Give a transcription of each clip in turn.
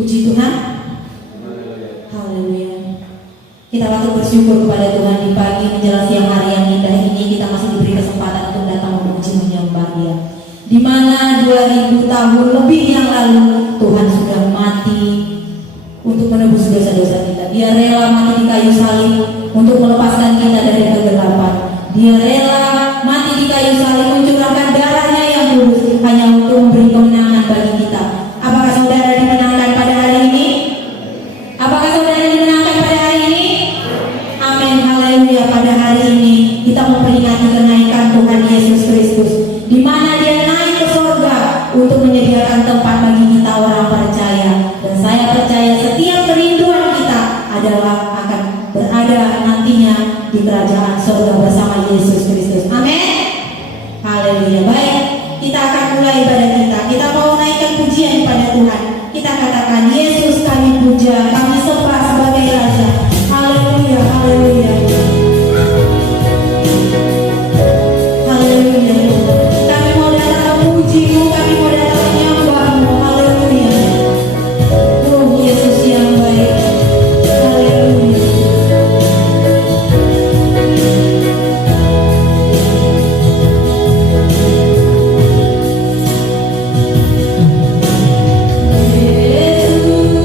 Puji Tuhan. Haleluya. Kita patut bersyukur kepada Tuhan di pagi menjelang siang hari yang indah ini kita masih diberi kesempatan untuk datang memuji menyembah Dia. Di mana 2000 tahun lebih yang lalu Tuhan sudah mati untuk menebus dosa-dosa kita. Dia rela mati di kayu salib untuk melepaskan kita dari kegelapan. Dia rela mati di kayu salib mencurahkan darahnya yang kudus hanya untuk memberi kemenangan bagi kita. Apakah saudara dimenangkan pada hari ini? Apakah saudara dimenangkan pada hari ini? Amin, haleluya. Pada hari ini kita memperingati kenaikan Tuhan Yesus Kristus, di mana Dia naik ke surga untuk menyediakan tempat bagi kita orang percaya. Dan saya percaya setiap kerinduan kita adalah akan berada nantinya di kerajaan surga bersama Yesus Kristus. Amin. Haleluya. Baik, kita akan mulai ibadah kita. Kita mau naikkan pujian kepada Tuhan. Kita katakan, Yesus kami puja, kami sembah sebagai Raja. Haleluya, haleluya. Haleluya. Kami mau datang memuji-Mu, kami mau datang menyembah-Mu. Haleluya. Oh Yesus yang baik. Haleluya. Yesus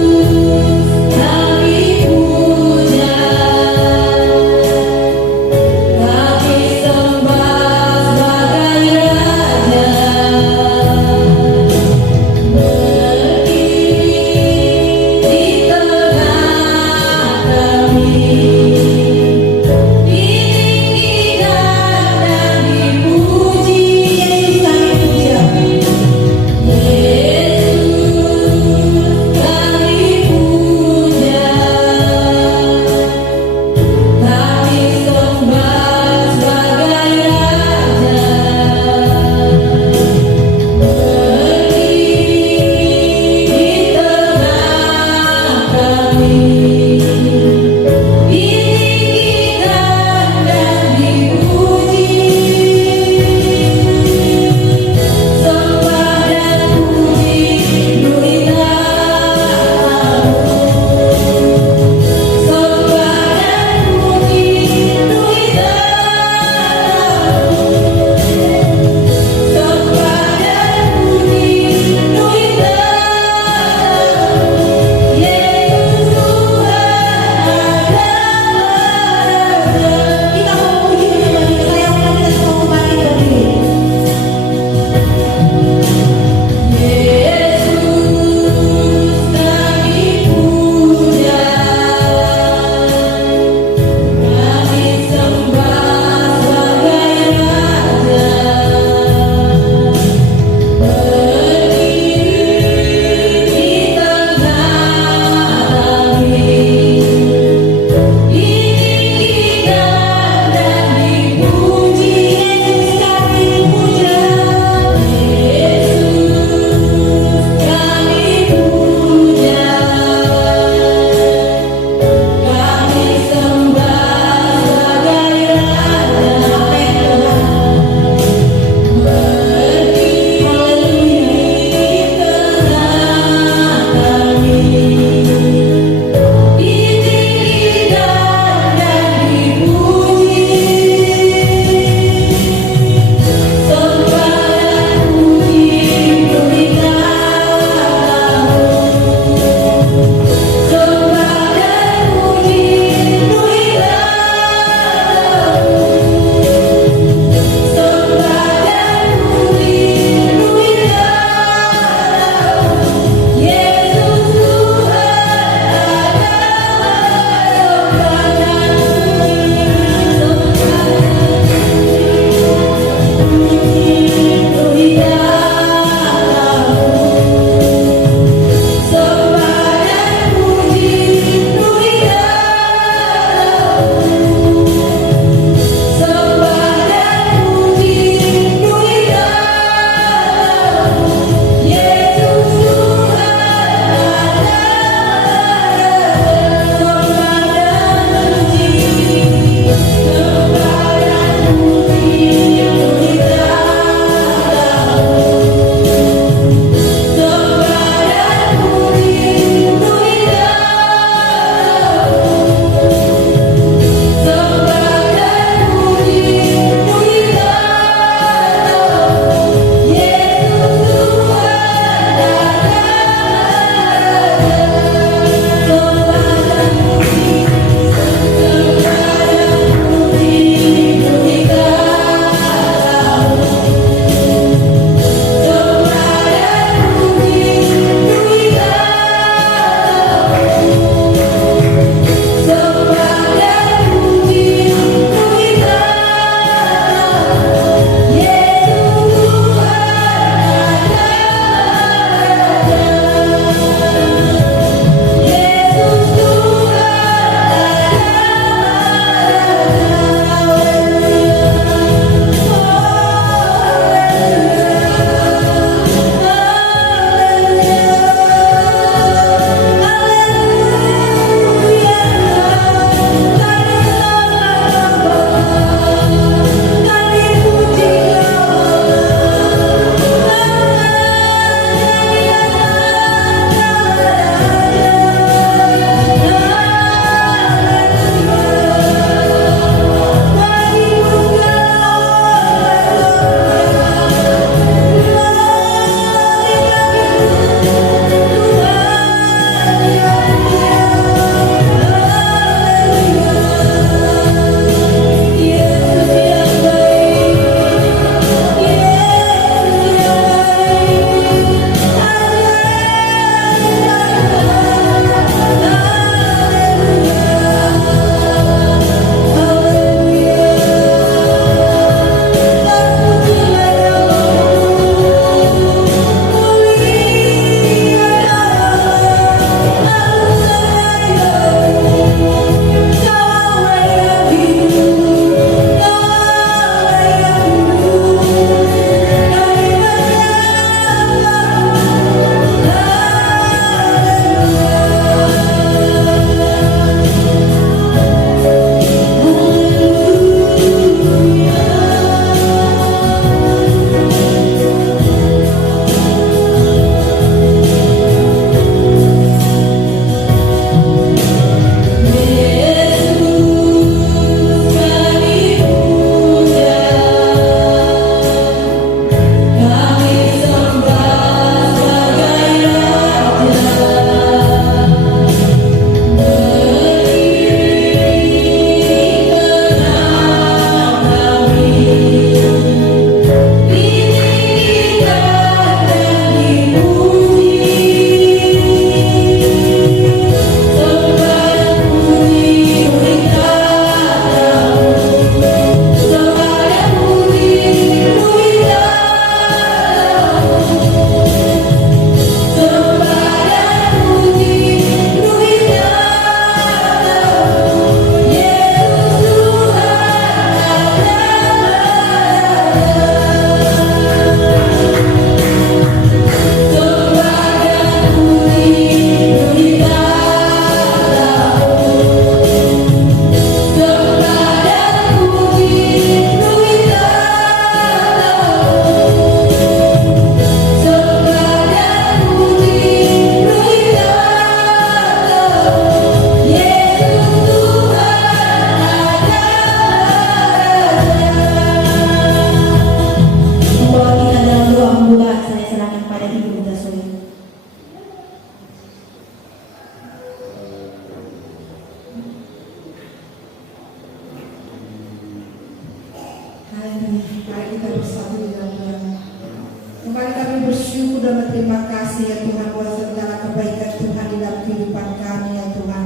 bersyukur dan berterima kasih ya Tuhan buat segala kebaikan Tuhan di dalam kehidupan kami ya Tuhan.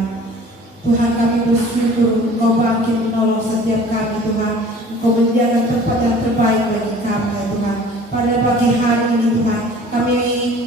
Tuhan kami bersyukur Engkau bangkit menolong setiap kami Tuhan. Engkau menjaga tempat yang terbaik bagi kami ya Tuhan. Pada pagi hari ini Tuhan, kami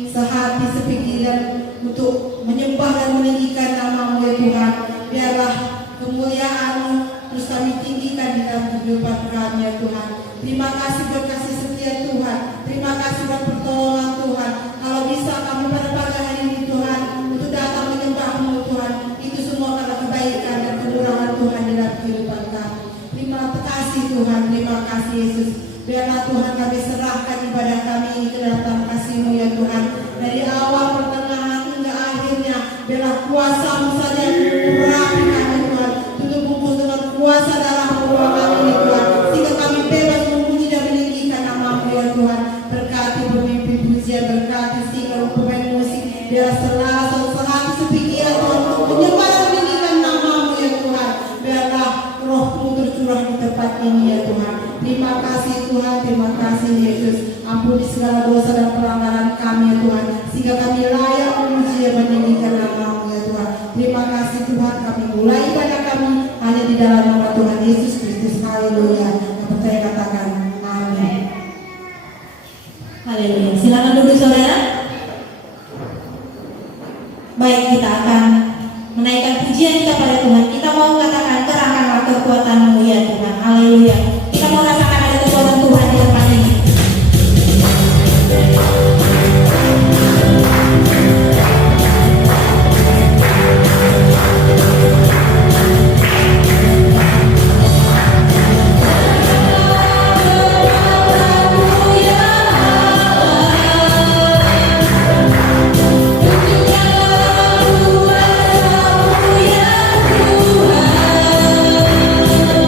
sehati sepikiran untuk menyembah dan meninggikan nama-Mu ya Tuhan. Biarlah kemuliaan-Mu terus kami tinggikan di dalam kehidupan kami ya Tuhan. Terima kasih buat kasih setia Tuhan. Terima kasih buat pertolongan Tuhan. Kalau bisa kami pada pagi hari ini Tuhan untuk datang menyembah-Mu Tuhan, itu semua karena kebaikan dan kemurahan Tuhan di dalam kehidupan kami. Terima kasih Tuhan, terima kasih Yesus. Biarlah Tuhan kami serahkan ibadah kami ini ke dalam kasih-Mu ya Tuhan. Dari awal, pertengahan hingga akhirnya, biarlah kuasa-Mu saja yang mengurapi kami Tuhan. Tutup bungkus dengan kuasa darah-Mu kami Tuhan. Sehingga kami bebas memuji dan meninggikan nama-Mu ya Tuhan. Berkati pemimpin pujian, berkati sehingga pemain musik. Biarlah selalu sehati sepikiran Tuhan untuk menyembah dan meninggikan nama-Mu ya Tuhan. Biarlah Roh-Mu tercurah di tempat ini ya Tuhan. Terima kasih Tuhan, terima kasih Yesus. Ampuni segala dosa dan pelanggaran kami ya Tuhan, sehingga kami layak memuji dan meninggikan nama-Mu ya Tuhan. Terima kasih Tuhan, kami mulai ibadah kami hanya di dalam nama Tuhan Yesus Kristus. Haleluya. Yang percaya katakan amin. Haleluya. Silakan duduk saudara. Baik, kita akan menaikkan pujian kita pada Tuhan. Kita mau katakan kerahkanlah kekuatan-Mu ya Tuhan. Haleluya. Kita mau rasakan ada kekuatan Tuhan di tempat ini. Tunjukkanlah kuasa-Mu ya Tuhan.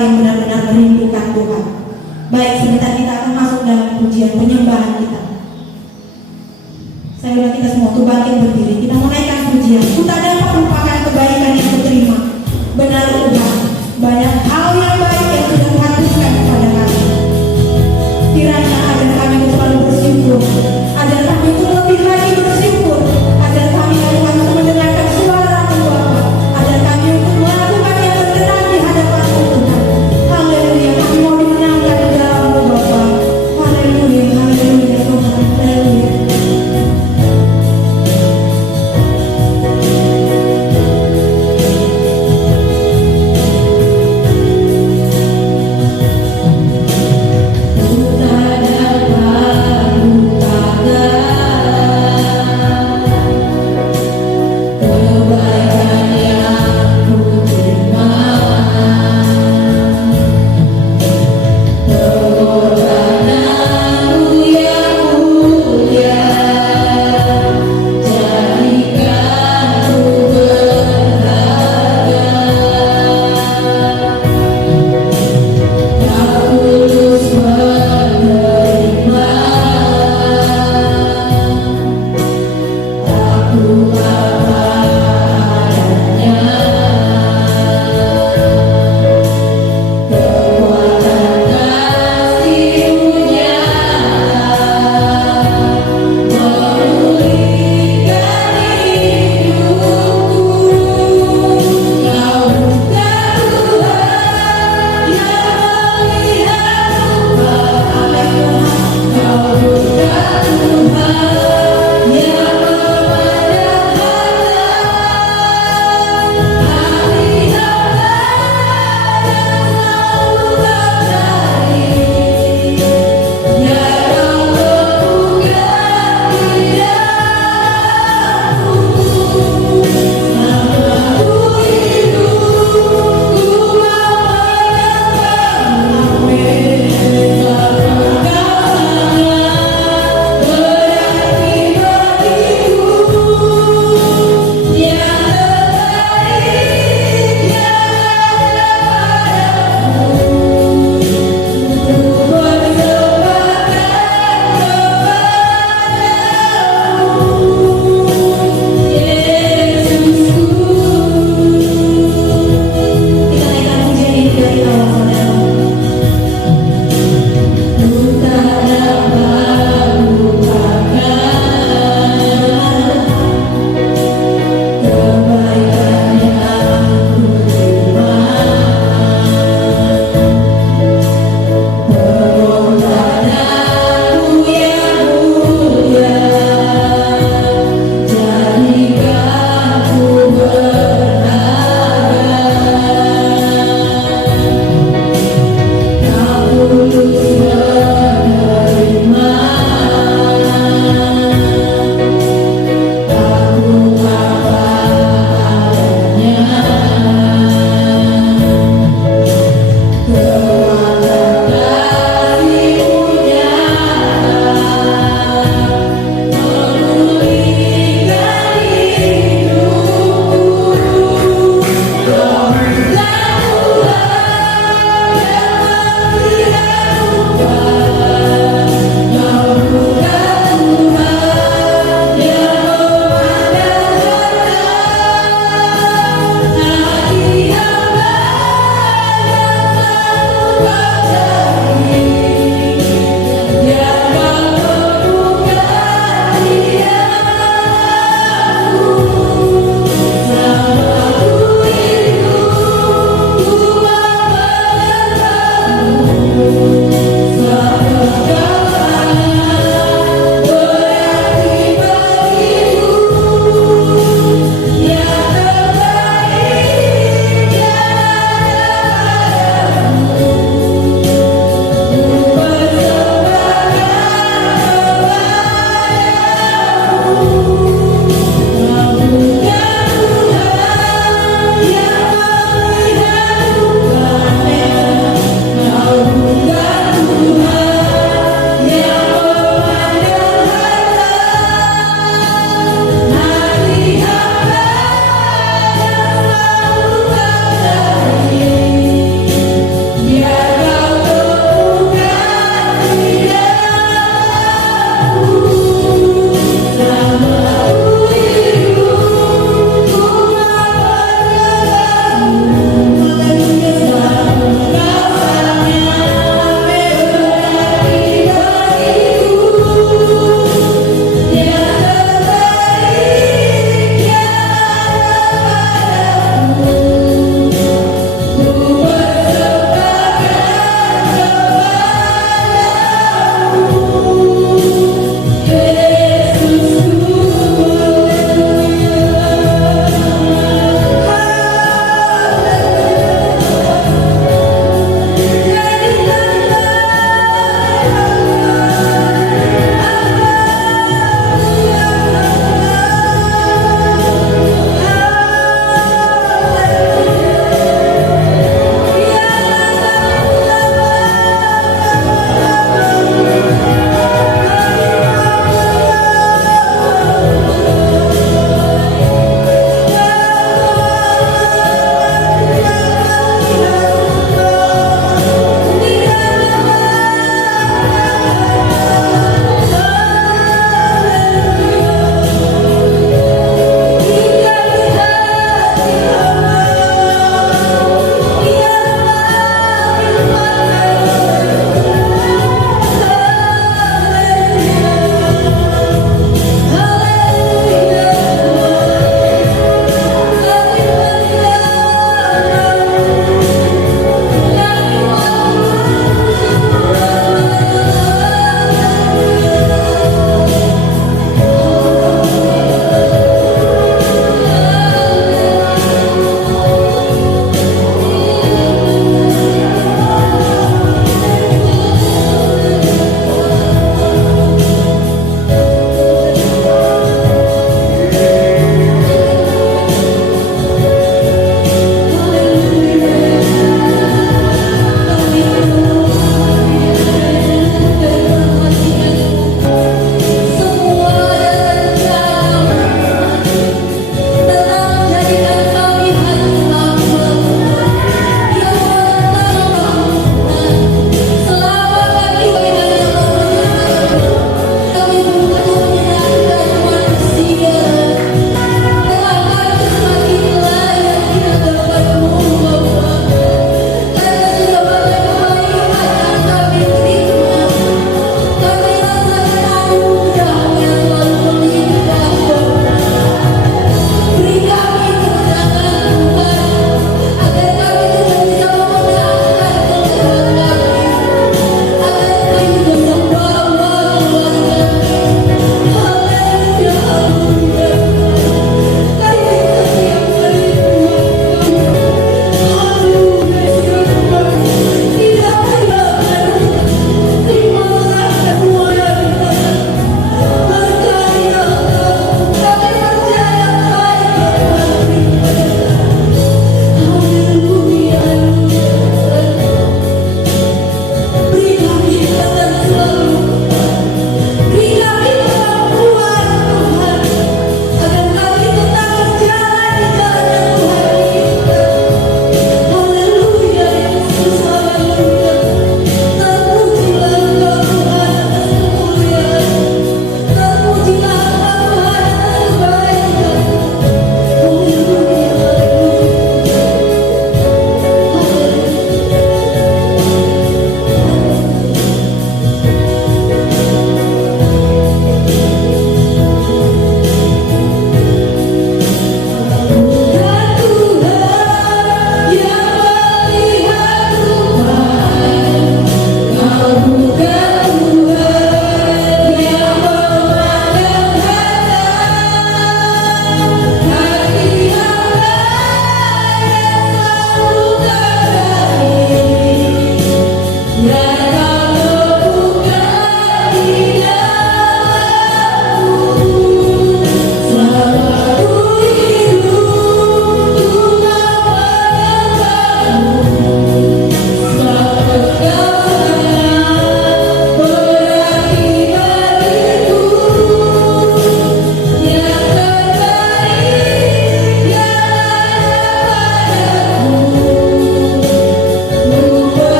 yang benar-benar merindukan Tuhan. Baik, sebentar kita akan masuk dalam pujian penyembahan kita. Saya undang kita semua untuk bangkit berdiri. Kita menaikkan pujian. Ku tak dapat melupakan kebaikan yang kuterima. Benar Tuhan, banyak hal yang baik yang sudah Tuhan berikan kepada kami. Kiranya agar kami itu selalu bersyukur, agar kami itu lebih lagi bersyukur, agar kami Tuhan untuk mendengarkan suara-Mu Bapa, agar kami untuk melakukan yang berkenan di hadapan-Mu Tuhan. Haleluya, kami mau dimenangkan di dalam-Mu Bapa. Haleluya, haleluya Tuhan, haleluya. Tak dapat lupakan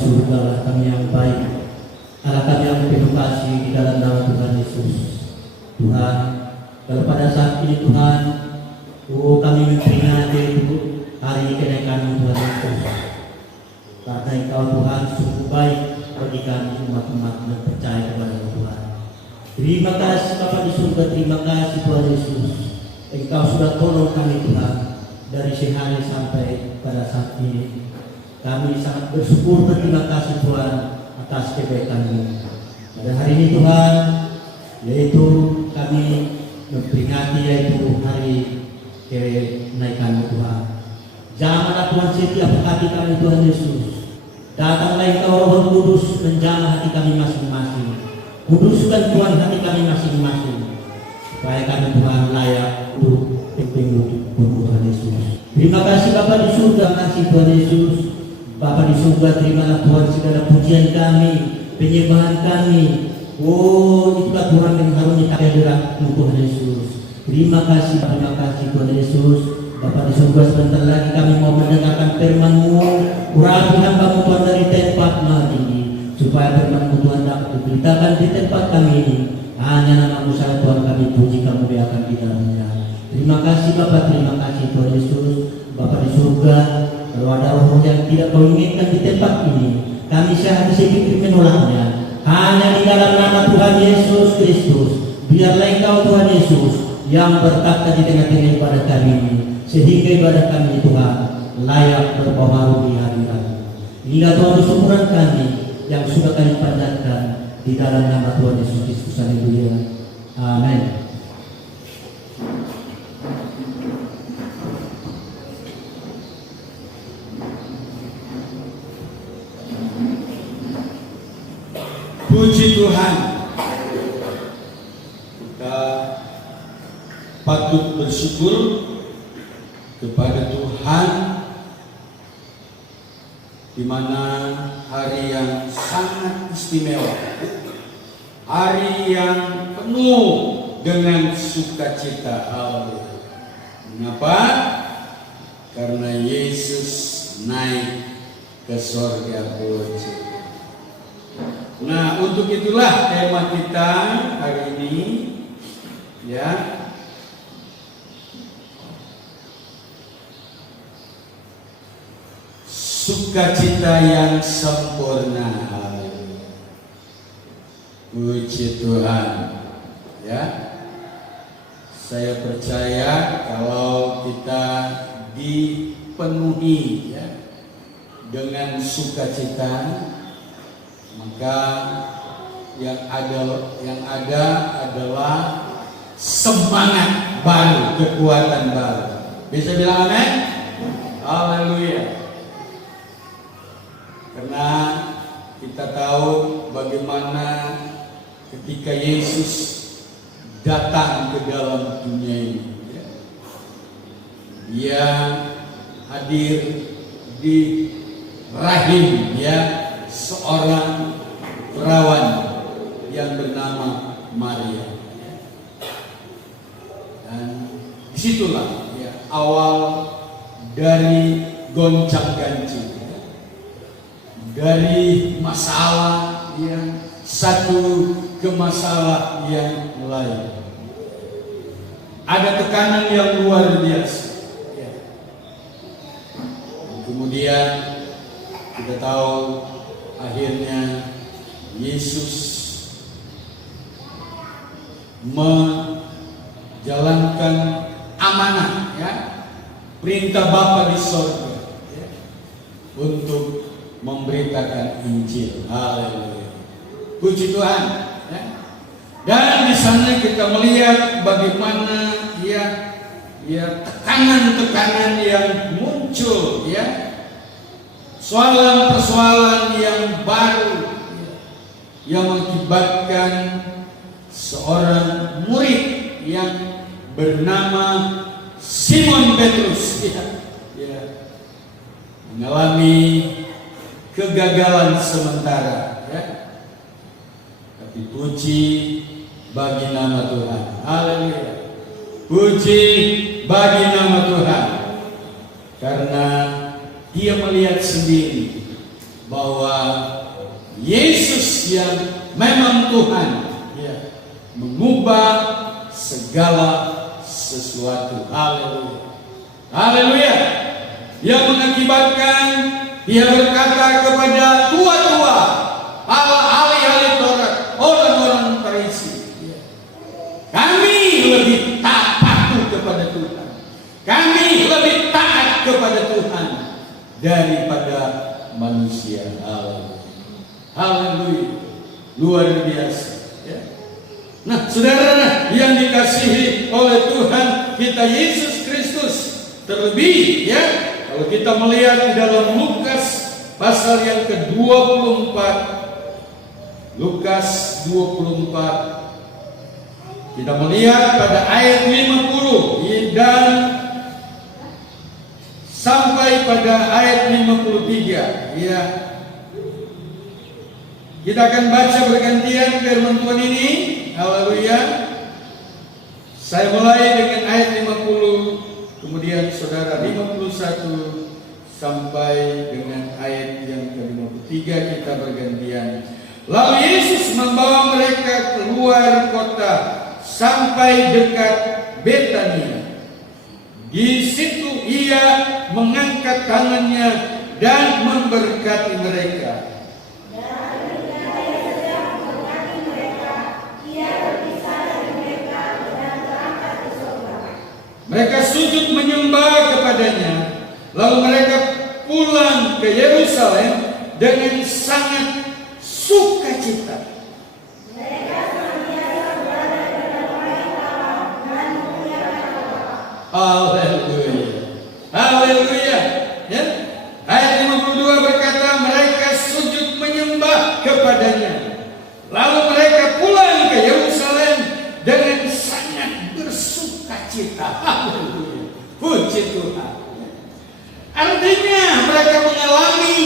surga, Allah kami yang baik, Allah kami yang penuh kasih di dalam nama Tuhan Yesus. Tuhan, kalau pada saat ini Tuhan, kami memperingati hari kenaikan Tuhan Yesus. Karena Engkau Tuhan sungguh baik bagi kami umat-umat yang percaya kepada Tuhan. Terima kasih Bapa di surga, terima kasih Tuhan Yesus. Engkau sudah tolong kami Tuhan dari sehari sampai pada saat ini. Kami sangat bersyukur, berterima kasih Tuhan atas kebaikan-Mu. Pada hari ini Tuhan, yaitu kami memperingati yaitu hari kenaikan Tuhan. Jamahlah Tuhan setiap hati kami Tuhan Yesus. Datanglah Engkau Roh Kudus menjamah hati kami masing-masing. Kuduskan Tuhan hati kami masing-masing, supaya kami Tuhan layak untuk pimpin Tuhan Yesus. Terima kasih Bapa di surga, kasih Tuhan Yesus. Bapa di surga, terimalah Tuhan segala pujian kami, penyembahan kami. Itulah Tuhan yang harusnya kehadirat Tuhan Yesus. Terima kasih Tuhan Yesus. Bapa di surga, sebentar lagi kami mau mendengarkan firman-Mu. Urapi hamba-Mu Tuhan dari tempat ini, supaya firman-Mu Tuhan dapat diberitakan di tempat kami ini. Hanya nama-Mu saja Tuhan kami puji, kami muliakan di dalamnya. Terima kasih Bapa, terima kasih Tuhan Yesus. Bapa di surga, kalau ada roh yang tidak Kau inginkan di tempat ini, kami sehati sepikir menolaknya. Hanya di dalam nama Tuhan Yesus Kristus, biarlah Engkau Tuhan Yesus yang berkata di tengah-tengah ibadah kami ini, sehingga ibadah kami Tuhan layak berpengaruh di hadirat. Inilah Tuhan kesyukuran kami yang sudah kami panjatkan di dalam nama Tuhan Yesus Kristus. Haleluya. Amin. Puji Tuhan. Kita patut bersyukur kepada Tuhan di mana hari yang sangat istimewa, hari yang penuh dengan sukacita. Mengapa? Karena Yesus naik ke surga. Nah, untuk itulah tema kita hari ini, ya. Sukacita yang sempurna. Puji Tuhan. Ya. Saya percaya kalau kita dipenuhi ya dengan sukacita, maka yang ada adalah semangat baru, kekuatan baru. Bisa bilang amin? Haleluya. Karena kita tahu bagaimana ketika Yesus datang ke dalam dunia ini, Dia hadir di rahim seorang perawan yang bernama Maria. Dan disitulah awal dari goncang-ganjing, dari masalah yang satu ke masalah yang lain. Ada tekanan yang luar biasa. Kemudian kita tahu akhirnya Yesus menjalankan amanah perintah Bapa di sorga untuk memberitakan Injil. Haleluya. Puji Tuhan. Dan di sana kita melihat bagaimana tekanan-tekanan yang muncul, persoalan-persoalan yang baru yang mengakibatkan seorang murid yang bernama Simon Petrus mengalami kegagalan sementara, tapi puji bagi nama Tuhan. Haleluya. Puji bagi nama Tuhan, karena dia melihat sendiri bahwa Yesus yang memang Tuhan mengubah segala sesuatu. Haleluya. Haleluya. Yang mengakibatkan dia berkata kepada tua-tua, ahli-ahli Taurat, orang-orang Farisi, kami lebih patuh kepada Tuhan. Kami lebih taat kepada Tuhan daripada manusia. Haleluya. Haleluya. Luar biasa. Nah, saudara yang dikasihi oleh Tuhan kita Yesus Kristus, terlebih kalau kita melihat di dalam Lukas pasal yang ke-24, Lukas 24, kita melihat pada ayat 50 dan sampai pada ayat 53. Kita akan baca bergantian firman Tuhan ini. Haleluya. Saya mulai dengan ayat 50, kemudian saudara 51 sampai dengan ayat yang ke-53 kita bergantian. Lalu Yesus membawa mereka keluar kota sampai dekat Betania. Di situ ia mengangkat tangannya dan memberkati mereka. Mereka sujud menyembah kepadanya. Lalu mereka pulang ke Yerusalem dengan sangat sukacita. Haleluya. Haleluya. Ayat 52 berkata mereka sujud menyembah kepadanya. Lalu mereka pulang ke Yerusalem dengan sangat bersukacita. Haleluya. Puji Tuhan. Artinya mereka mengalami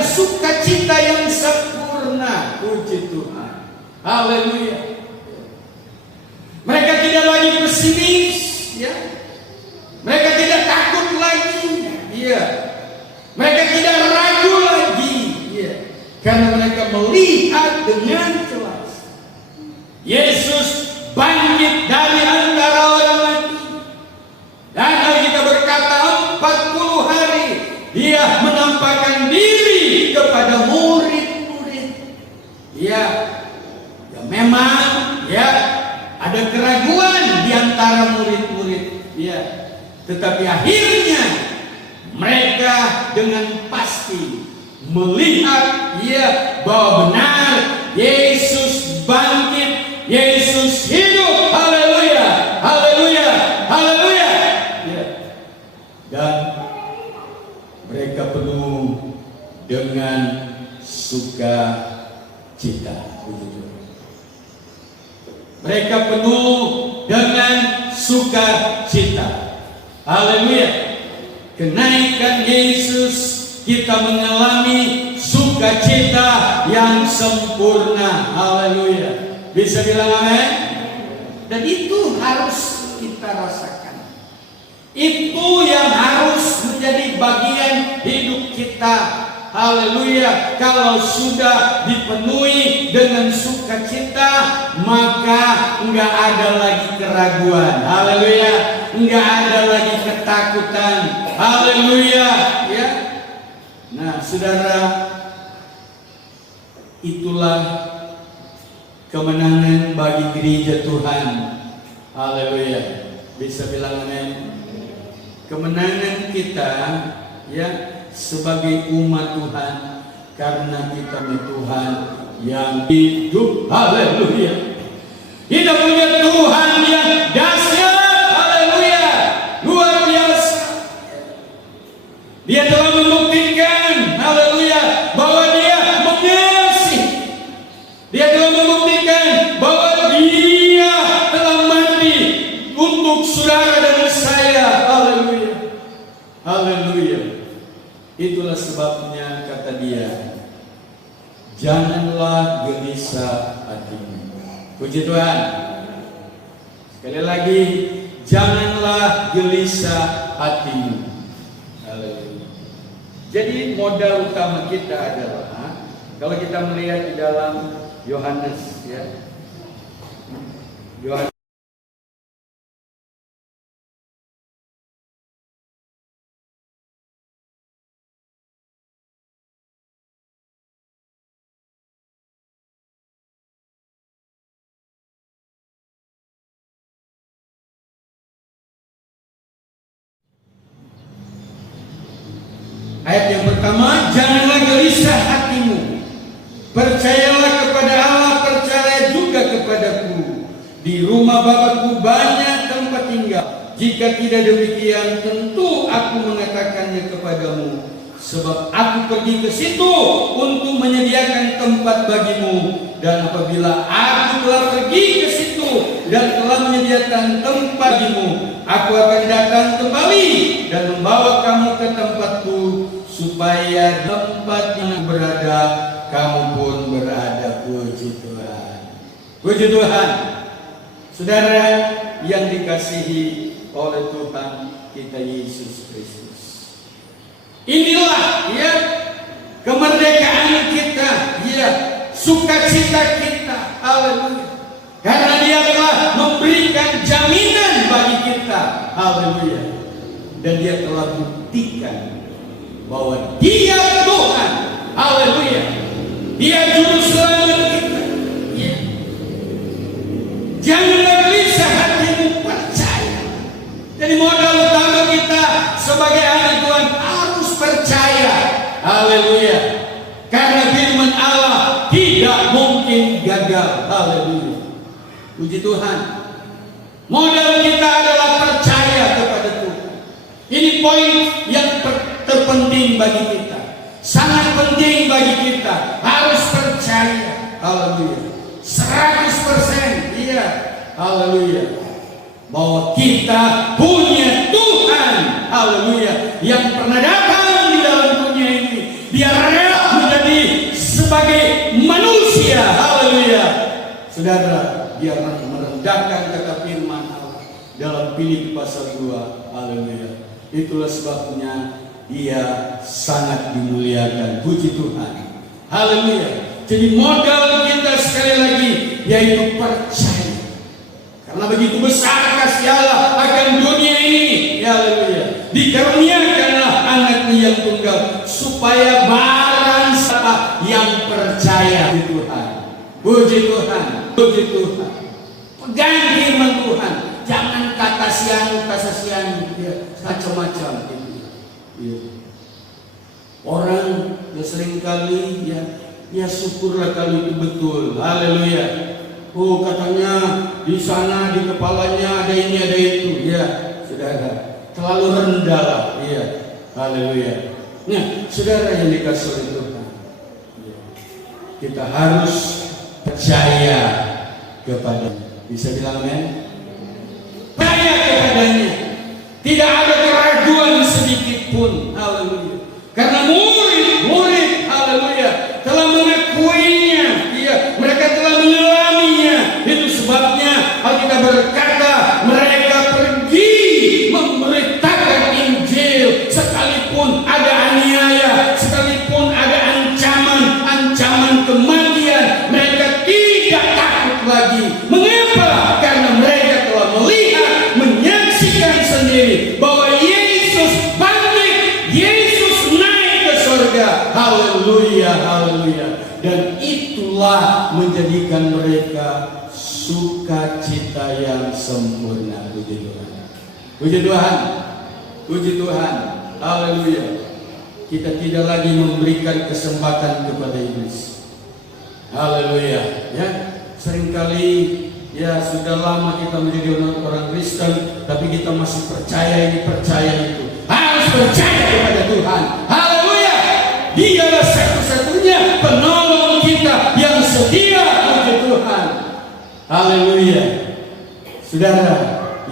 sukacita yang sempurna. Puji Tuhan. Haleluya. Mereka tidak lagi pesimis, Mereka tidak takut lagi, Mereka tidak ragu lagi, Karena mereka melihat dengan jelas Yesus bangkit dari antara orang mati. Dan Alkitab berkata 40 hari Dia menampakkan diri kepada murid-murid. Memang ada keraguan di antara murid-murid. Tetapi akhirnya mereka dengan pasti melihat bahwa benar Yesus bangkit, Yesus hidup. Haleluya, haleluya, haleluya. Dan mereka penuh dengan sukacita. Mereka penuh dengan sukacita. Haleluya. Kenaikan Yesus, kita mengalami sukacita yang sempurna. Haleluya. Bisa bilang amin? Dan itu harus kita rasakan. Itu yang harus menjadi bagian hidup kita. Haleluya. Kalau sudah dipenuhi dengan sukacita, maka enggak ada lagi keraguan. Haleluya. Enggak ada lagi ketakutan. Haleluya. Nah, saudara, itulah kemenangan bagi gereja Tuhan. Haleluya. Bisa bilang amin. Kemenangan kita sebagai umat Tuhan karena kita punya Tuhan yang hidup. Haleluya. Kita punya Tuhan yang dahsyat. Haleluya. Luar biasa. Dia telah membuktikan, haleluya, bahwa Dia mengasihi. Dia telah membuktikan bahwa Dia telah mati untuk saudara dan saya. Haleluya. Haleluya. Itulah sebabnya kata Dia, janganlah gelisah hatimu. Puji Tuhan. Sekali lagi, janganlah gelisah hatimu. Haleluya. Jadi modal utama kita adalah kalau kita melihat di dalam Yohanes, ya, Yohanes ayat yang pertama, janganlah gelisah hatimu, percayalah kepada Allah, percaya juga kepadaku. Di rumah Bapakku banyak tempat tinggal. Jika tidak demikian, tentu aku mengatakannya kepadamu. Sebab aku pergi ke situ untuk menyediakan tempat bagimu. Dan apabila aku telah pergi ke situ dan telah menyediakan tempat bagimu, aku akan datang kembali dan membawa kamu ke tempatku, supaya tempat yang berada, kamu pun berada. Puji Tuhan. Puji Tuhan. Saudara yang dikasihi oleh Tuhan kita Yesus Kristus. Inilah ya kemerdekaan kita, ya sukacita kita. Haleluya. Karena Dia telah memberikan jaminan bagi kita. Haleluya. Dan Dia telah buktikan bahwa Dia Tuhan. Haleluya. Dia juru selamat kita. Ya. Janganlah gelisah hatimu, percaya. Jadi modal utama kita sebagai anak Tuhan harus percaya. Haleluya. Karena firman Allah tidak mungkin gagal. Haleluya. Puji Tuhan. Modal kita adalah percaya kepada Tuhan. Ini poin yang terpenting bagi kita. Sangat penting bagi kita. Harus percaya. Haleluya. 100%. Iya. Haleluya. Bahwa kita punya Tuhan. Haleluya. Yang pernah datang di dalam dunia ini. Dia rela menjadi sebagai manusia. Haleluya. Saudara, Dia merendahkan kata firman Allah dalam Filipi pasal 2. Haleluya. Itulah sebabnya Dia sangat dimuliakan. Puji Tuhan. Haleluya. Jadi modal kita sekali lagi yaitu percaya. Karena begitu besar kasih Allah akan dunia ini. Haleluya. Dikaruniakanlah anaknya yang tunggal, supaya barang siapa yang percaya di Tuhan. Puji Tuhan. Puji Tuhan. Pegang firman Tuhan. Jangan kata sianu, ya, macam-macam. Ya. Orang yang seringkali ya syukurlah kalau itu betul. Haleluya. Oh, katanya di sana di kepalanya ada ini ada itu. Ya, saudara, terlalu rendah lah. Ya, haleluya. Nah, saudara yang dikasih oleh Tuhan, ya, kita harus percaya kepada. Bisa bilang amin? Percaya kepadanya. Tidak ada keraguan sedikit pun. Haleluya. Karena murid-murid, haleluya, telah mengakuinya. Iya, mereka telah mengalaminya. Itu sebabnya Alkitab berkata mereka pergi memberitakan Injil, sekalipun ada aniaya, sekalipun ada ancaman kematian, mereka tidak takut lagi. Mengapa? Karena mereka telah melihat, menyaksikan sendiri bahwa Yesus bangkit, Yesus naik ke surga. Haleluya, haleluya. Dan itulah menjadikan mereka sukacita yang sempurna. Puji Tuhan. Puji Tuhan. Puji Tuhan. Haleluya. Kita tidak lagi memberikan kesempatan kepada iblis. Haleluya. Ya, seringkali ya sudah lama kita menjadi orang Kristen, tapi kita masih percaya ini, percaya itu. Harus percaya kepada Tuhan. Haleluya. Dialah satu-satunya penolong kita yang setia. Puji Tuhan. Haleluya. Saudara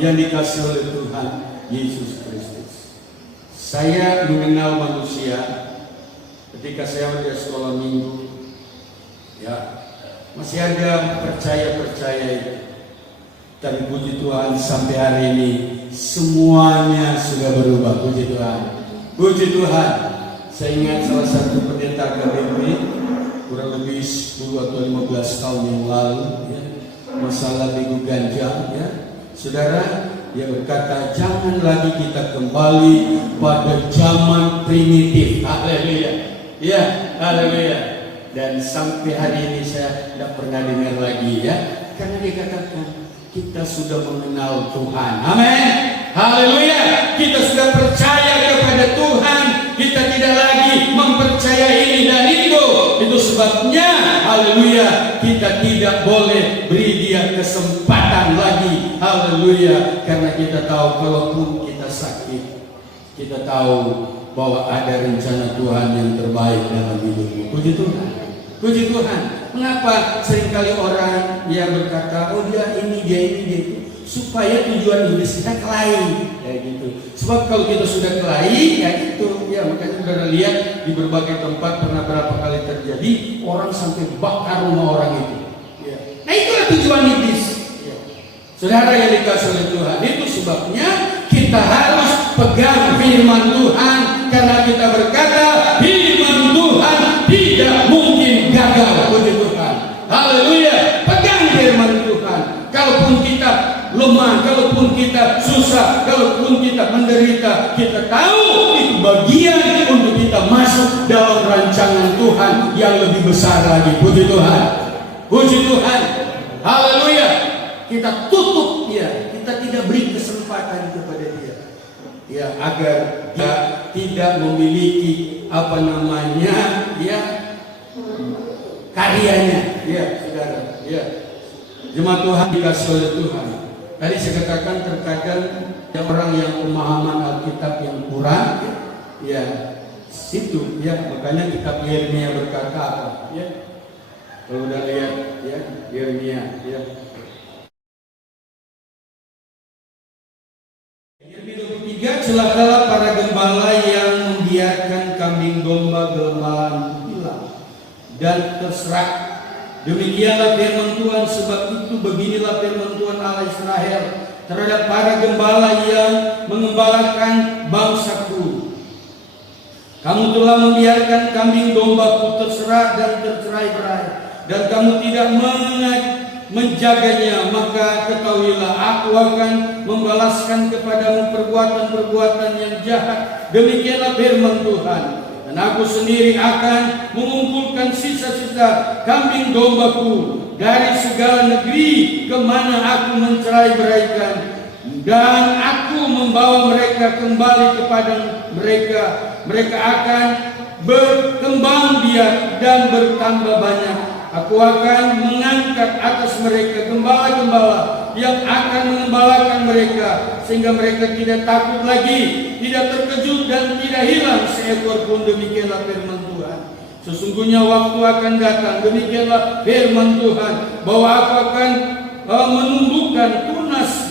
yang dikasih oleh Tuhan Yesus Kristus, saya mengenal manusia ketika saya di sekolah minggu. Ya, masih ada percaya itu. Tapi puji Tuhan sampai hari ini semuanya sudah berubah. Puji Tuhan. Puji Tuhan. Saya ingat salah satu pendeta KBP kurang lebih 10 atau 15 tahun yang lalu, ya, masalah bego ganja, ya. Saudara, dia berkata, jangan lagi kita kembali pada zaman primitif. Haleluya. Ya, haleluya. Dan sampai hari ini saya tidak pernah dengar lagi, ya. Karena dia katakan, kita sudah mengenal Tuhan. Amin. Haleluya. Kita sudah percaya kepada Tuhan. Kita tidak lagi mempercayai ini dan itu. Itu sebabnya, haleluya, kita tidak boleh beri dia kesempatan lagi. Haleluya. Karena kita tahu kalaupun kita sakit, kita tahu bahwa ada rencana Tuhan yang terbaik dalam hidupmu. Puji Tuhan. Puji Tuhan. Mengapa seringkali orang yang berkata, oh dia ini, dia itu, supaya tujuan hidup kita kelahi, kayak gitu. Sebab kalau kita sudah kelahi, ya gitu, ya makanya saudara lihat di berbagai tempat pernah berapa kali terjadi orang sampai bakar rumah orang itu. Ya. Nah itulah tujuan iblis. Ya. Saudara yang dikasih oleh Tuhan, itu sebabnya kita harus pegang firman Tuhan karena kita berkata firman Tuhan tidak mungkin gagal. Puji Tuhan. Haleluya. Pegang firman Tuhan. Kalaupun kita lemah, kalaupun kita susah, kalaupun kita menderita, kita tahu itu bagian untuk kita masuk dalam rancangan Tuhan yang lebih besar lagi. Puji Tuhan. Puji Tuhan. Haleluya. Kita tutup dia, kita tidak beri kesempatan kepada dia. Ya, agar dia tidak memiliki apa namanya, ya, karyanya. Ya, saudara. Ya. Jemaat Tuhan dikasih oleh Tuhan. Tadi saya katakan terkadang ada orang yang pemahaman Alkitab yang kurang, ya, situ, ya, makanya kitab Yeremia berkata apa, ya, kalau udah lihat, ya, Yeremia, ya, Yeremia 23, celakalah para gembala yang membiarkan kambing domba gembalaan hilang dan terserak. Demikianlah firman Tuhan, sebab itu beginilah firman Tuhan Allah Israel terhadap para gembala yang mengembalakan bangsaku. Kamu telah membiarkan kambing dombaku terserak dan tercerai-berai, dan kamu tidak menjaganya, maka ketahuilah aku akan membalaskan kepadamu perbuatan-perbuatan yang jahat. Demikianlah firman Tuhan. Dan aku sendiri akan mengumpulkan sisa-sisa kambing dombaku dari segala negeri kemana aku mencerai-beraikan, dan aku membawa mereka kembali kepada mereka. Mereka akan berkembang biak dan bertambah banyak. Aku akan mengangkat atas mereka gembala-gembala yang akan mengembalakan mereka, sehingga mereka tidak takut lagi, tidak terkejut dan tidak hilang seekor pun. Demikianlah firman Tuhan. Sesungguhnya waktu akan datang, demikianlah firman Tuhan, bahwa aku akan menumbuhkan tunas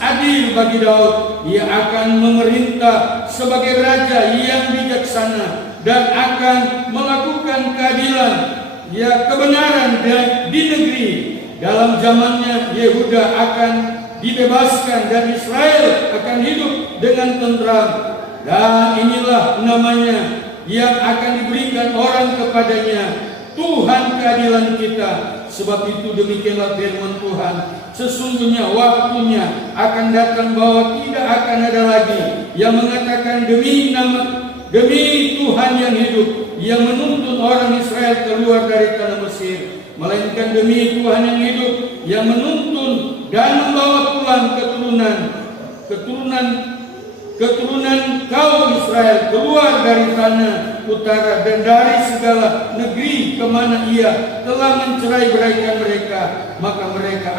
adil bagi Daud. Ia akan memerintah sebagai raja yang bijaksana dan akan melakukan keadilan, ya, kebenaran di negeri. Dalam zamannya Yehuda akan dibebaskan dan Israel akan hidup dengan tentram. Dan inilah namanya yang akan diberikan orang kepadanya, Tuhan keadilan kita. Sebab itu demikianlah firman Tuhan, sesungguhnya waktunya akan datang bahwa tidak akan ada lagi yang mengatakan demi Tuhan yang hidup, yang menuntun orang Israel keluar dari tanah Mesir, melainkan demi Tuhan yang hidup, yang menuntun dan membawa pulang keturunan kaum Israel keluar dari tanah utara dan dari segala negeri kemana ia telah mencerai-beraikan mereka. Maka mereka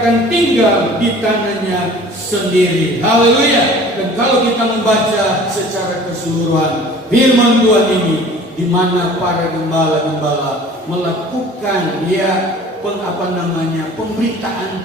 akan tinggal di tanahnya sendiri. Haleluya. Dan kalau kita membaca secara keseluruhan firman Tuhan ini, di mana para gembala-gembala melakukan, ya, pemberitaan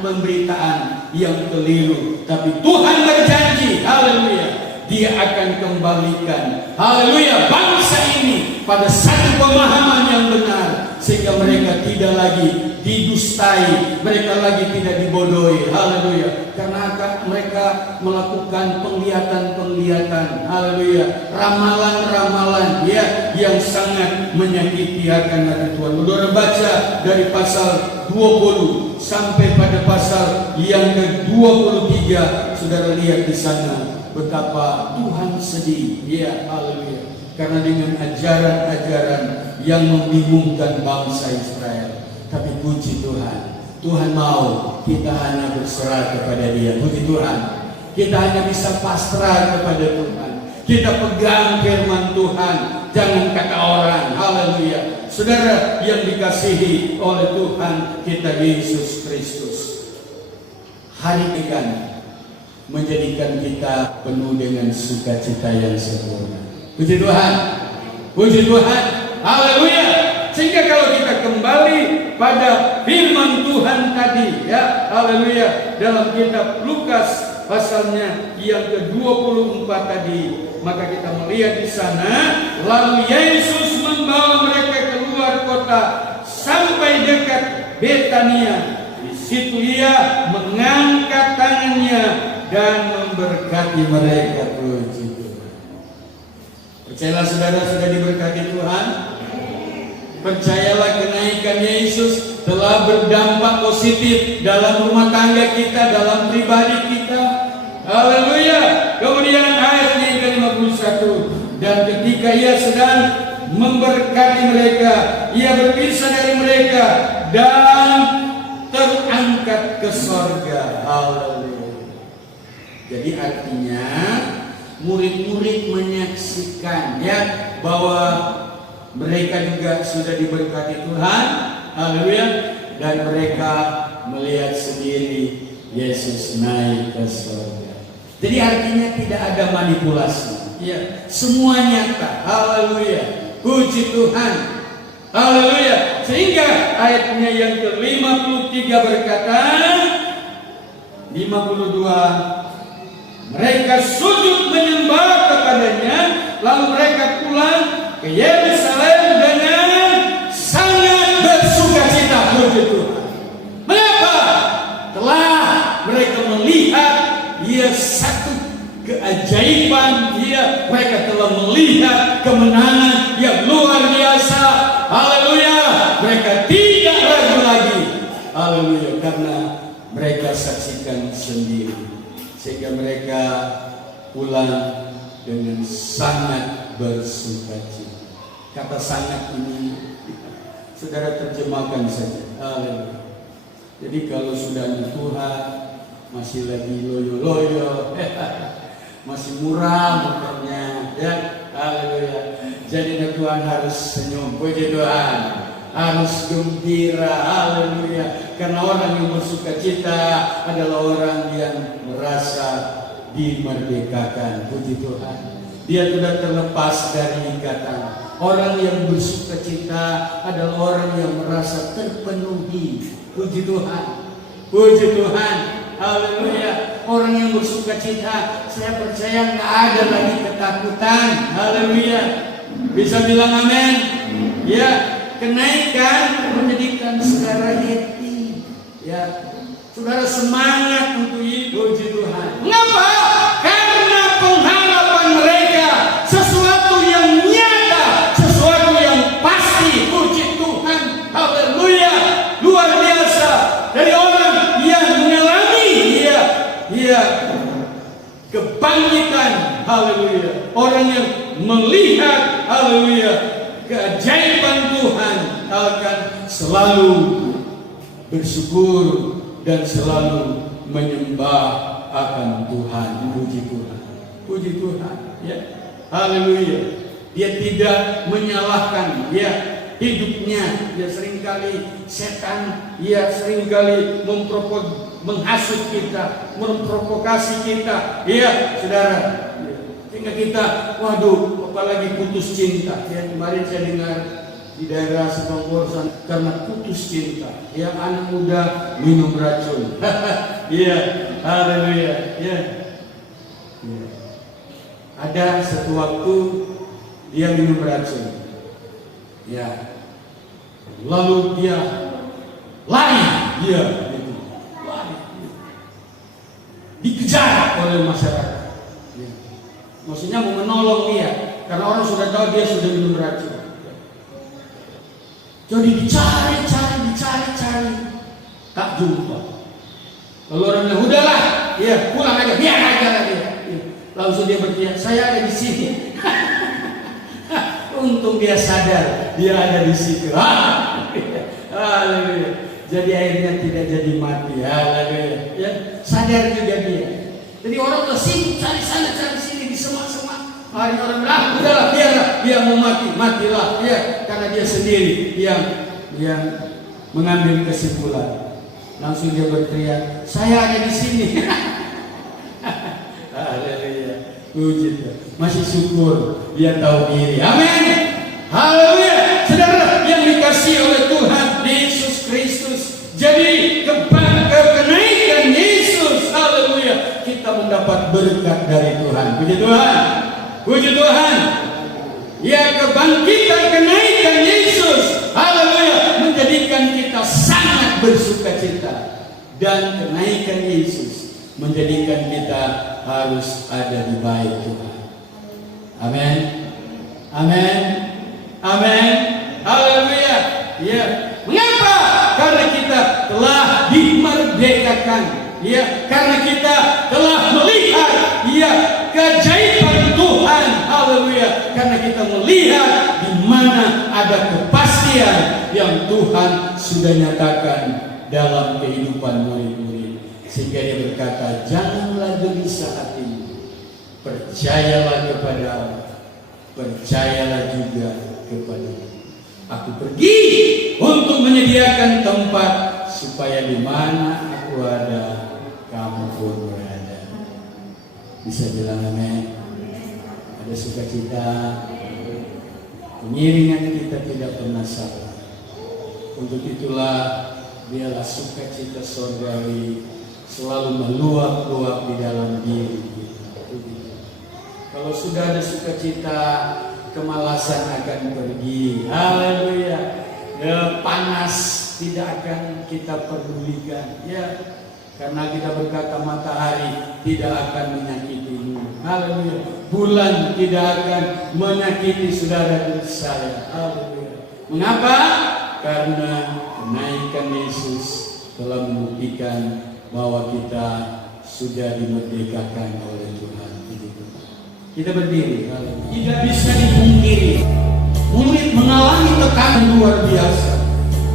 yang keliru, tapi Tuhan berjanji, haleluya, Dia akan kembalikan, haleluya, bangsa ini pada satu pemahaman yang benar, sehingga mereka tidak lagi didustai, mereka lagi tidak dibodohi. Haleluya. Karena mereka melakukan penglihatan-penglihatan, haleluya, ramalan-ramalan ya yang sangat menyakiti akan hati Tuhan. Saudara baca dari pasal 20 sampai pada pasal yang ke-23, saudara lihat di sana betapa Tuhan sedih, ya, haleluya, karena dengan ajaran-ajaran yang membingungkan bangsa Israel. Tapi puji Tuhan, Tuhan mau kita hanya berserah kepada Dia. Puji Tuhan, kita hanya bisa pasrah kepada Tuhan. Kita pegang firman Tuhan, jangan kata orang. Haleluya. Saudara yang dikasihi oleh Tuhan kita Yesus Kristus, hari ini menjadikan kita penuh dengan sukacita yang sempurna. Puji Tuhan, puji Tuhan, haleluya. Sehingga kalau kita kembali pada firman Tuhan tadi, ya, haleluya, dalam kitab Lukas pasalnya yang ke-24 tadi, maka kita melihat di sana, lalu Yesus membawa mereka keluar kota sampai dekat Betania. Di situ Ia mengangkat tangannya dan memberkati mereka. Puji Tuhan. Percayalah saudara sudah diberkati Tuhan. Percayalah kenaikan Yesus telah berdampak positif dalam rumah tangga kita, dalam pribadi kita. Haleluya. Kemudian ayatnya yang ke-51, dan ketika Ia sedang memberkati mereka, Ia berpisah dari mereka dan terangkat ke sorga. Haleluya. Jadi artinya murid-murid menyaksikan, ya, bahwa mereka juga sudah diberkati Tuhan, haleluya, dan mereka melihat sendiri Yesus naik ke surga. Jadi artinya tidak ada manipulasi, ya, semua nyata, haleluya, puji Tuhan, haleluya. Sehingga ayatnya yang ke-53 berkata, 52, mereka sujud menyembah kepadanya, lalu mereka pulang ke Yerusalem dengan sangat bersukacita. Puji Tuhan. Mengapa? Telah mereka melihat Ia satu keajaiban, mereka telah melihat kemenangan yang luar biasa. Haleluya. Mereka tidak ragu lagi. Haleluya. Karena mereka saksikan sendiri. Sehingga mereka pulang dengan sangat bersukacita. Kata sangat ini saudara terjemahkan saja. Haleluya. Jadi kalau sudah di Tuhan masih lagi loyo-loyo, masih murah motornya, ya, haleluya. Jadi Tuhan harus senyum, puji Tuhan, harus gembira, haleluya. Karena orang yang bersukacita adalah orang yang merasa dimerdekakan, puji Tuhan. Dia sudah terlepas dari ikatan. Orang yang bersukacita adalah orang yang merasa terpenuhi. Puji Tuhan, puji Tuhan, haleluya. Orang yang bersukacita, saya percaya nggak ada lagi ketakutan. Haleluya. Bisa bilang amin? Ya, kenaikan menjadikan saudara happy. Ya, saudara semangat untuk hidup. Puji Tuhan. Mengapa? Karena pengharapan mereka sesuatu yang nyata, sesuatu yang pasti. Puji Tuhan, haleluya, luar biasa. Dari orang yang mengalami kebangkitan, haleluya. Orang yang melihat, haleluya, keajaiban Tuhan akan selalu bersyukur dan selalu menyembah akan Tuhan. Puji Tuhan, puji Tuhan, ya, haleluya. Dia tidak menyalahkan, ya, hidupnya. Ya, seringkali setan, ya, seringkali menghasut kita, memprovokasi kita, ya, saudara. Sehingga kita, waduh, apalagi putus cinta. Ya, kemarin saya dengar di daerah Sepongkorsan karena putus cinta, ya, anak muda minum racun. Iya, haleluya, ya. Ada satu waktu dia minum racun, ya. lalu dia lari, dia gitu. Lari, dikejar oleh masyarakat. Ya. Maksudnya mau menolong dia, karena orang sudah tahu dia sudah minum racun. Jadi dicari, tak jumpa. Lalu orang bilang, udahlah, ya pulang aja, biar aja dia. Langsung dia berteriak, saya ada di sini. Untung dia sadar, dia ada di situ. Haleluya. Jadi akhirnya tidak jadi mati. Haleluya. Ya, sadar juga dia. Jadi orang udah sibuk cari sana, cari sini, di semak-semak. Hari orang bilang, udahlah, biarlah, dia mau mati, matilah. Ya, karena dia sendiri yang mengambil kesimpulan. Langsung dia berteriak, saya ada di sini. Haleluya. Puji Tuhan. Masih syukur dia tahu diri. Amin. Haleluya. Saudara yang dikasihi oleh Tuhan Yesus Kristus. Jadi kenaikan Yesus. Haleluya. Kita mendapat berkat dari Tuhan. Puji Tuhan. Puji Tuhan. Ya, kebangkitan kenaikan Yesus. Haleluya. Menjadikan kita sangat bersukacita. Dan kenaikan Yesus menjadikan kita harus ada di bait Tuhan. Amin. Amin. Amin. Haleluya. Ya. Mengapa? Karena kita telah dimerdekakan. Ya, karena kita telah melihat ya keajaiban Tuhan. Haleluya. Karena kita melihat di mana ada kepastian yang Tuhan sudah nyatakan dalam kehidupan murid-murid. Sehingga dia berkata, janganlah gelisah hatimu, percayalah kepada Allah, percayalah juga kepada aku pergi untuk menyediakan tempat supaya di mana aku ada, kamu pun berada. Bisa bilang amin. Ada sukacita, pengiringan kita tidak pernah salah. Untuk itulah biarlah sukacita surgawi selalu meluap-luap di dalam diri kita. Kalau sudah ada sukacita, kemalasan akan pergi. Haleluya. Ya, panas tidak akan kita pedulikan. Ya, karena kita berkata matahari tidak akan menyakitimu. Haleluya. Bulan tidak akan menyakiti saudara dan saya. Haleluya. Mengapa? Karena kenaikan Yesus telah membuktikan bahwa kita sudah dimerdekakan oleh Tuhan. Kita berdiri. Tidak bisa dipungkiri, murid mengalami tekanan luar biasa.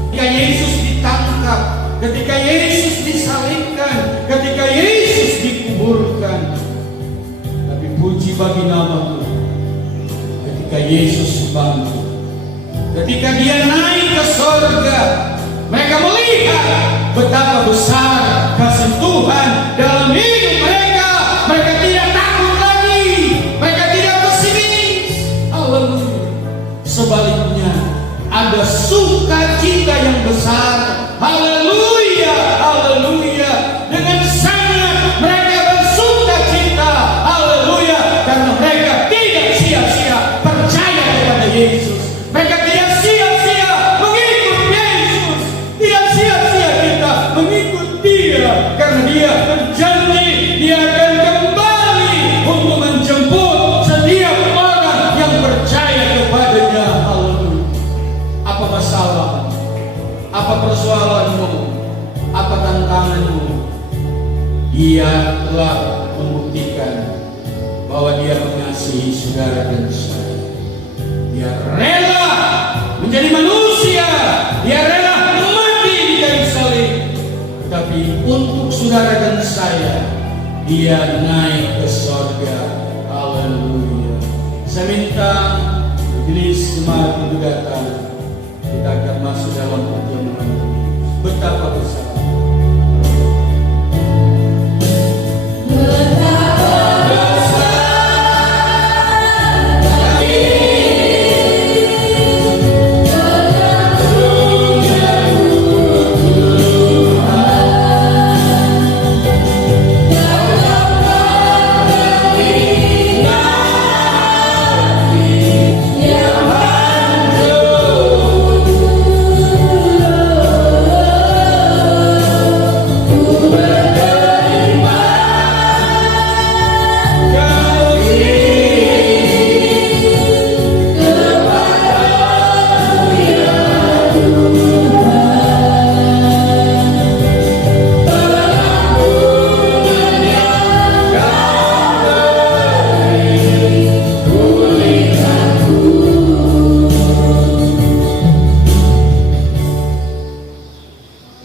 Ketika Yesus ditangkap, ketika Yesus disalibkan, ketika Yesus dikuburkan. Tapi puji bagi nama Tuhan, ketika Yesus bangkit, ketika dia naik ke surga, mereka melihat betapa besar kasih Tuhan dalam hidup mereka. Mereka tidak takut lagi, mereka tidak pesimis. Haleluya. Sebaliknya ada sukacita yang besar. Haleluya, haleluya. Dengan sangat mereka bersukacita. Haleluya, karena mereka tidak sia-sia percaya kepada Yesus. Mereka tidak sia-sia mengikut Yesus. Tidak sia-sia kita mengikut Dia, karena Dia berjanji Dia akan kembali untuk menjemput setiap orang yang percaya kepada-Nya. Haleluya. Apa masalah? Apa persoalanmu? Apa tantanganmu? Dia telah membuktikan bahwa Dia mengasihi saudara dan saya. Dia rela menjadi manusia. Dia rela mati di kayu salib. Tapi untuk saudara dan saya, Dia naik ke surga. Haleluya. Saya minta majelis jemaat itu datang. Kita akan masuk dalam perjamuan ini. Betapa besar.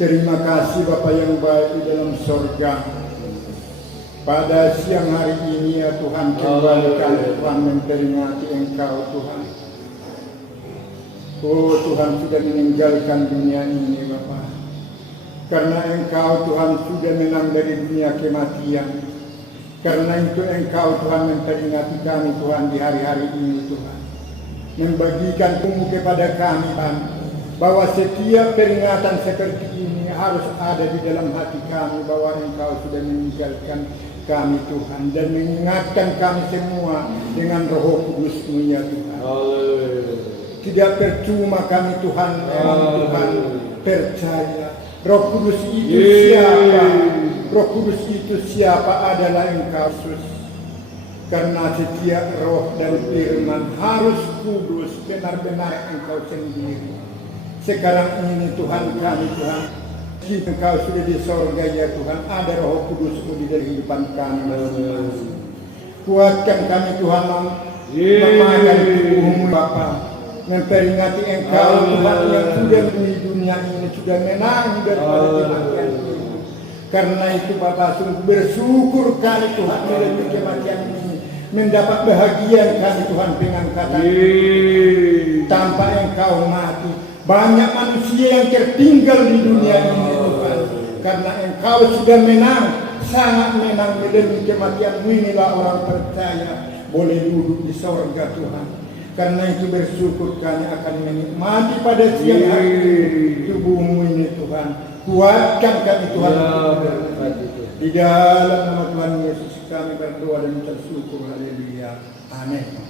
Terima kasih Bapa yang baik di dalam sorga. Pada siang hari ini ya Tuhan, kembali kami Tuhan memperingati Engkau Tuhan. Oh Tuhan, sudah meninggalkan dunia ini Bapa. Karena Engkau Tuhan sudah menang dari dunia kematian. Karena itu Engkau Tuhan memperingati kami Tuhan di hari-hari ini Tuhan. Membagikan Tuhan kepada kami Tuhan, bahwa setiap peringatan seperti ini harus ada di dalam hati kami, bahwa Engkau sudah meninggalkan kami Tuhan, dan mengingatkan kami semua dengan Roh Kudus-Mu ya Tuhan. Tidak percuma kami Tuhan, memang Tuhan percaya. Roh Kudus itu siapa? Roh Kudus itu siapa? Adalah Engkau Yesus. Karena setiap roh dan firman harus kudus, benar-benar Engkau sendiri. Sekarang ini Tuhan kami Tuhan, Engkau sudah di sorga ya Tuhan, ada Roh Kudus-Mu di dalam kehidupan kami masing-masing. Kuatkan kami Tuhan, memakan tubuh-Mu Bapa, memperingati Engkau Tuhan yang sudah di dunia ini, sudah menang daripada kematian ini. Karena itu Bapa, sungguh bersyukur kami Tuhan melalui kematian ini, mendapat bahagia kami Tuhan pengangkatan tanpa Engkau mati. Banyak manusia yang tertinggal di dunia ini Tuhan, karena Engkau sudah menang, sangat menang melalui kematian-Mu. Inilah orang percaya boleh duduk di sorga Tuhan. Karena itu bersyukur kami akan menikmati pada siang hari tubuh-Mu ini Tuhan. Kuatkan kami Tuhan. Di dalam nama Tuhan Yesus kami berdoa dan bersyukur. Haleluya. Amin.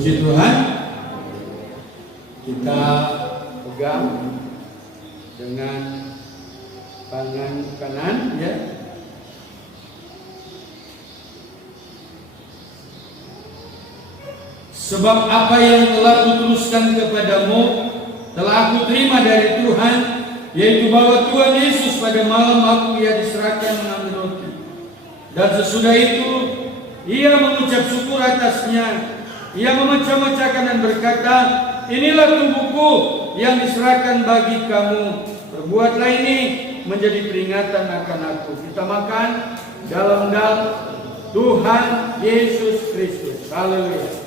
Puji Tuhan. Kita pegang dengan tangan kanan, ya. Sebab apa yang telah kuteruskan kepadamu telah aku terima dari Tuhan, yaitu bahwa Tuhan Yesus pada malam waktu ia diserahkan mengambil roti, dan sesudah itu ia mengucap syukur atasnya, ia memecah-mecahkan dan berkata, inilah tubuhku yang diserahkan bagi kamu, perbuatlah ini menjadi peringatan akan aku. Kita makan dalam Tuhan Yesus Kristus. Haleluya.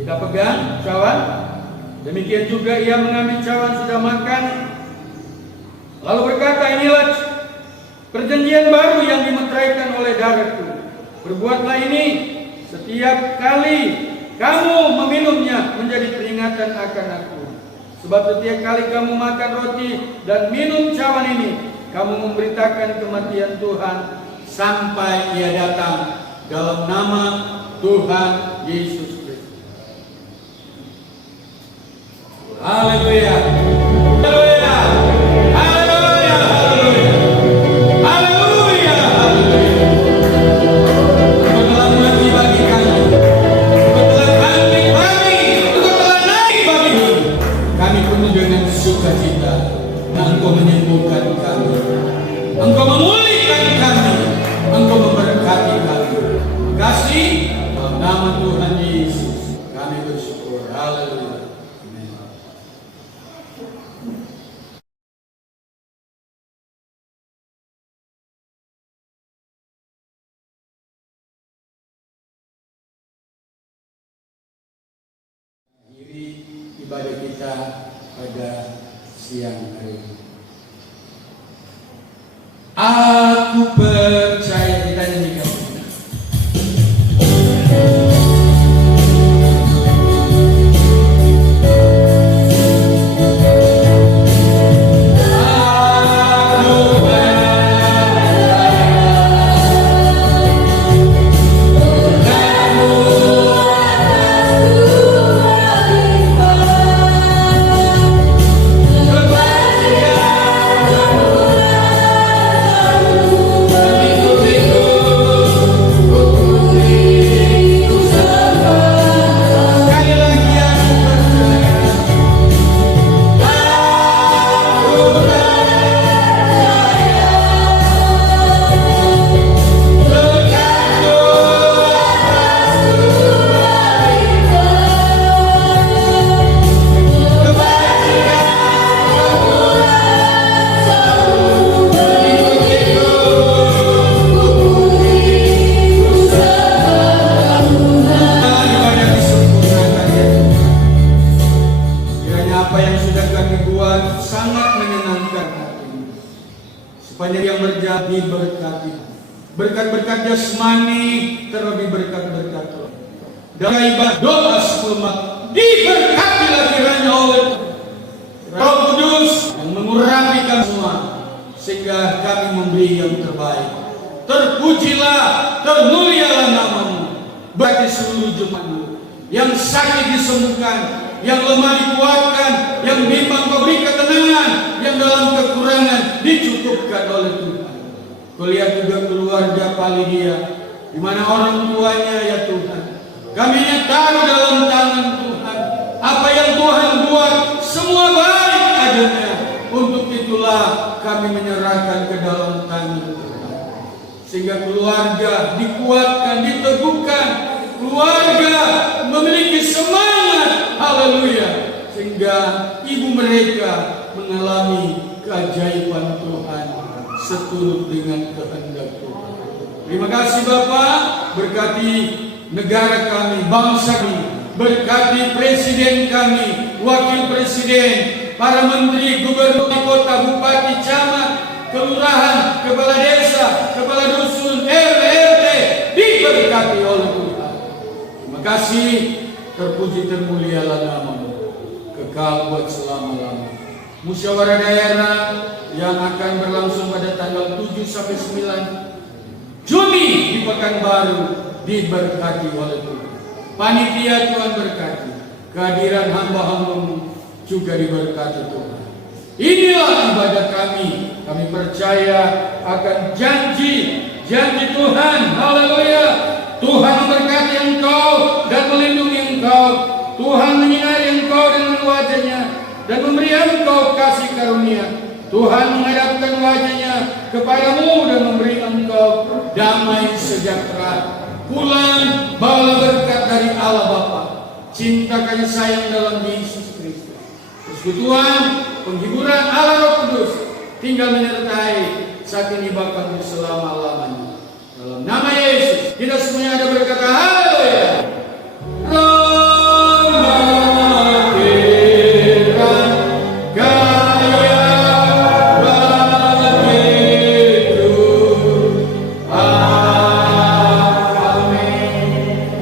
Kita pegang cawan. Demikian juga ia mengambil cawan sudah makan, lalu berkata, inilah perjanjian baru yang dimeteraikan oleh darahku. Berbuatlah ini setiap kali kamu meminumnya menjadi peringatan akan aku. Sebab setiap kali kamu makan roti dan minum cawan ini, kamu memberitakan kematian Tuhan sampai ia datang. Dalam nama Tuhan Yesus. Haleluya. Haleluya. Haleluya. Haleluya. Haleluya. Engkau telah mati bagi kami. Engkau telah bangkit bagi. Engkau telah naik bagi kami. Kami penuh dengan sukacita. Engkau menyembuhkan kami. Engkau memulihkan kami. Engkau memberkati kami. Terima kasih. Dalam nama Tuhan Yesus kami bersyukur. Haleluya. Ibadah kita pada siang hari ini. Aku percaya, kita nyanyikan. Berkat-berkat jasmani, terlebih berkat-berkat roh. Dan ibadah doa sebelum diberkatilah kiranya oleh Roh Kudus yang mengurapi kami semua, sehingga kami memberi yang terbaik. Terpujilah, termulialah namamu. Berkati seluruh jemaatmu, yang sakit disembuhkan, yang lemah dikuatkan, yang bimbang kau beri ketenangan, yang dalam kekurangan dicukupkan oleh Tuhan. Kulihat juga keluarga Palidia, di mana orang tuanya, ya Tuhan, kami taruh dalam tangan Tuhan. Apa yang Tuhan buat semua baik adanya. Untuk itulah kami menyerahkan ke dalam tangan Tuhan, sehingga keluarga dikuatkan, diteguhkan, keluarga memiliki semangat, haleluya, sehingga ibu mereka mengalami keajaiban Tuhan seturut dengan kehendak Tuhan. Terima kasih Bapak, berkati negara kami, bangsa kami, berkati presiden kami, wakil presiden, para menteri, gubernur, kota, bupati, camat, kelurahan, kepala desa, kepala dusun, RW, RT, diberkati oleh Tuhan. Terima kasih, terpuji termulialah namamu, kekal buat selama-lamanya. musyawarah daerah yang akan berlangsung pada tanggal 7 sampai 9 Juni di Pekanbaru diberkati oleh Tuhan. Panitia Tuhan berkati, kehadiran hamba-hamba-Mu juga diberkati Tuhan. Inilah ibadah kami. Kami percaya akan janji Tuhan. Haleluya. Tuhan memberkati engkau dan melindungi engkau. Tuhan menyinari engkau dengan wajah-Nya dan memberi engkau kasih karunia. Tuhan menghadapkan wajah-Nya kepadamu dan memberi engkau damai sejahtera. Pulang bawa berkat dari Allah Bapa, cinta kasih sayang dalam Yesus Kristus, persekutuan, penghiburan Allah Roh Kudus tinggal menyertai saat ini bahkan selama-lamanya. Dalam nama Yesus, kita semuanya ada berkata haleluya.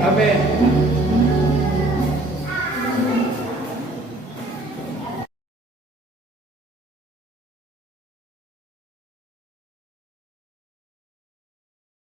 Amin.